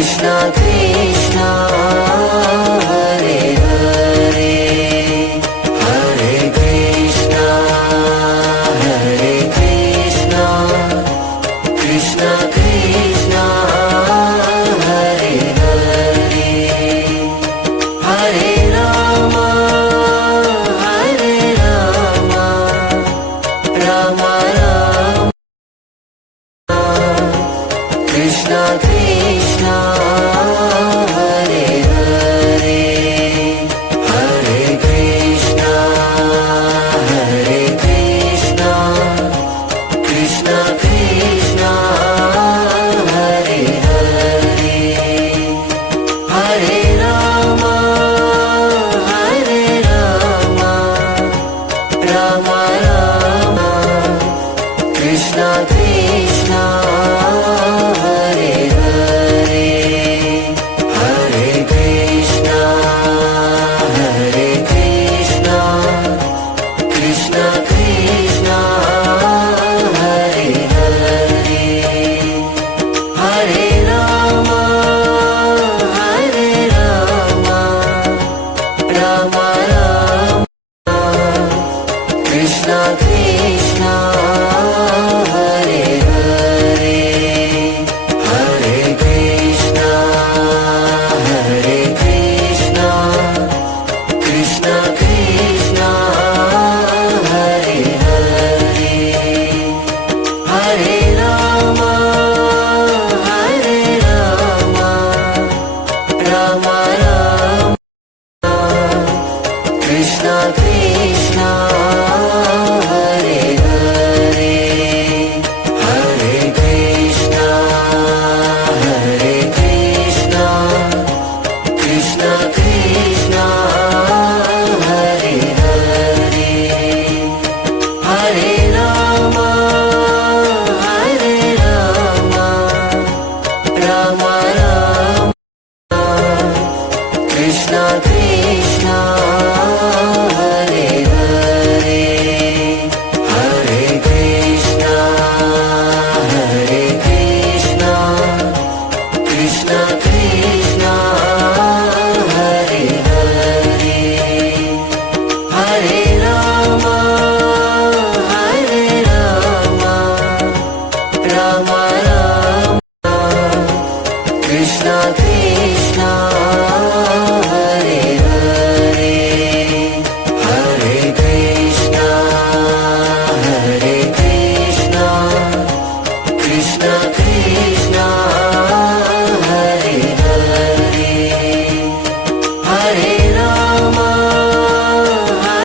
Krishna Krishna Hare Hare Hare Krishna Hare Krishna Krishna Krishna Hare Hare Hare Rama Hare Rama Rama Rama Krishna Krishna Hare Hare Hare Krishna Hare Krishna Krishna Krishna Hare Hare Hare Rama Hare Rama Rama Rama Krishna Krishna Hare Hare Hare Krishna Hare Krishna Krishna Krishna Hare Hare Hare Rama Hare Rama Rama Rama Krishna Krishna Hare Hare Hare Krishna Hare Krishna Krishna Krishna Hare Hare Hare Rama Hare Rama Rama Rama Krishna Krishna Hare Hare Hare Krishna Hare Krishna Krishna Krishna Hare Hare Hare Rama Hare Rama Rama Rama Krishna Krishna Hare Hare Hare Krishna Hare Krishna Krishna Krishna Hare Hare Hare Rama Hare Rama Rama Rama Krishna Krishna